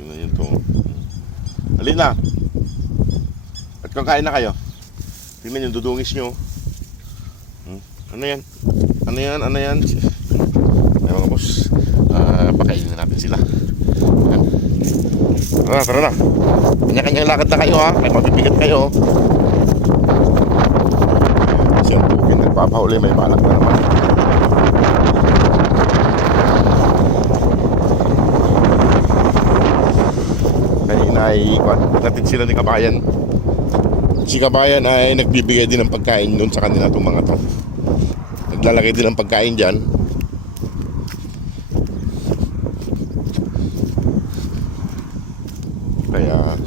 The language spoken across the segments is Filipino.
Tingnan nyo ito. Halina na. At kakain na kayo. Tingnan nyo, dudungis nyo. Ano yan? Ano yan? Ano yan? Ay mga boss, pakainin natin sila. Ayan. Tara na. Kanya-kanyang lakad na kayo ha. May mabibigat kayo. Kasi ang bukid nagpapahuli, may balak na naman. Kanina ay natin sila ni Kabayan. Si Kabayan ay nagbibigay din ng pagkain doon sa kanila itong mga to. Naglalagay din ng pagkain dyan. Kaya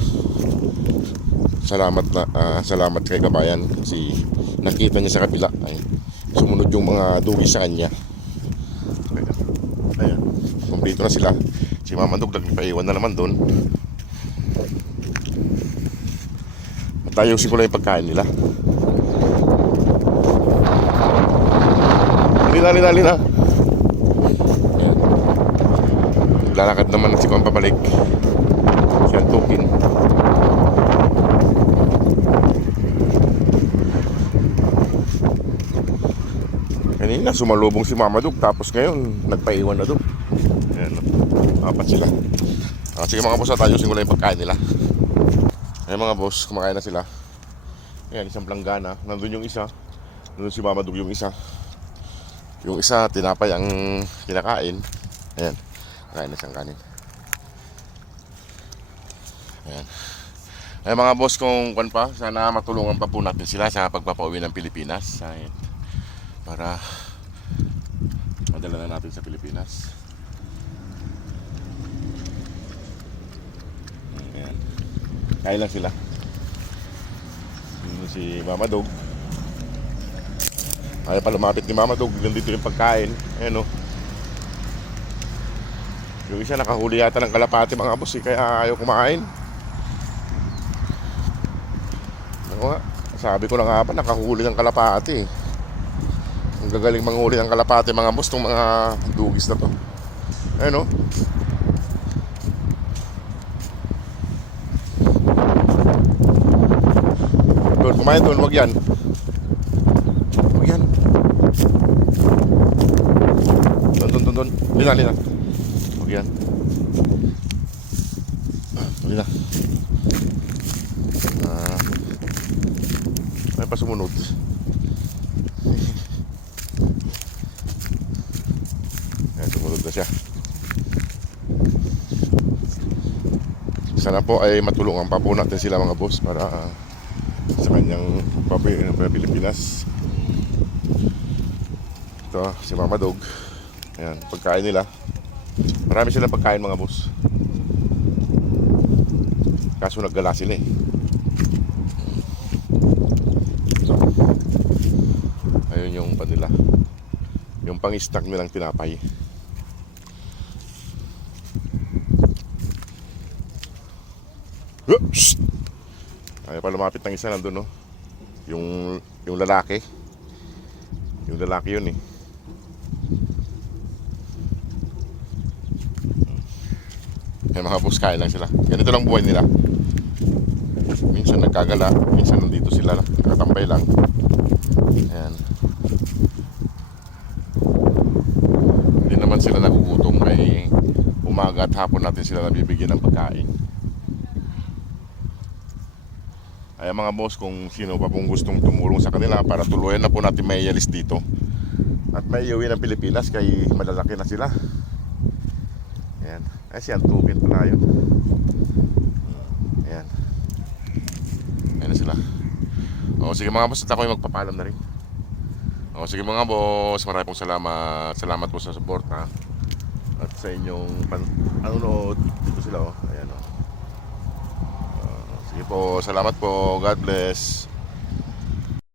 salamat kay Kabayan kasi nakita niya sa kabila ay sumunod yung mga dugi sa kanya. Ayan, kumpleto na sila. Si Mama Dog nagpaiwan na naman doon. Matayusin ko lang yung pagkain nila. Halina. Ayan. Lalakad naman si Kwan pabalik. Si Antukin. Kanina sumalubong si Mama Dog, tapos ngayon nagpaiwan na doon. Ayan, apat sila. Sige mga boss, tayusin ko lang yung pagkain nila. Ayan mga boss, kumakain na sila. Ayan, isang planggana. Nandun yung isa. Nandun si Mama Dog yung isa. Yung isa, tinapay ang kinakain. Ayan, kain na siyang kanin. Ayan. Ayan mga boss, kung kan pa, sana matulungan pa po natin sila sa pagpapauwi ng Pilipinas. Ayan. Para madala na natin sa Pilipinas. Ayan. Kain lang sila. Yun si Mama Dog. Ayaw pa lumapit ni Mama Dog. Nandito yung pagkain. Ayan o. Yung isa nakahuli yata ng kalapati mga boss kaya ayaw kumain. Ano nga? Sabi ko na nga pa nakahuli ng kalapati. Ang gagaling manghuli ng kalapati mga boss tong mga dugis na to. Ayan o. Doon, kumain doon, wag yan. Wag yan. Doon. Lina. Wag yan. Lina. May pa sumunod. Ayan, sumunod na siya. Sana po ay matulungan pa po natin sila mga boss para sa kanyang papi ng Pilipinas. Ito si Mama Dog. Ayan, pagkain nila. Marami silang pagkain mga boss. Kaso naggala sila eh. Ayun yung panila. Yung pang-stack nilang tinapay. Oops! Ayaw pa lumapit ng isa nandun no. Yung lalaki. Yung lalaki yun eh. May mga boss, kain lang sila. Ganito lang buhay nila. Minsan nagkagala, minsan nandito sila nakatambay lang. Ayan. Hindi naman sila nagugutom kay umaga at hapon natin sila nabibigyan ng pagkain. Ay mga boss, kung sino pa pong gustong tumulong sa kanila para tuluyan na po natin may ialis dito at may iuwi ng Pilipinas kay malalaki na sila. Ayan. Ay si Antukin pala yun. Ayan. Ayan na sila. O sige mga boss, at ako yung magpapalam na rin. O sige mga boss, maraming pong salamat. Salamat po sa support ha. At sa inyong panonood. Dito sila o. Ayan o. Sige po, salamat po. God bless.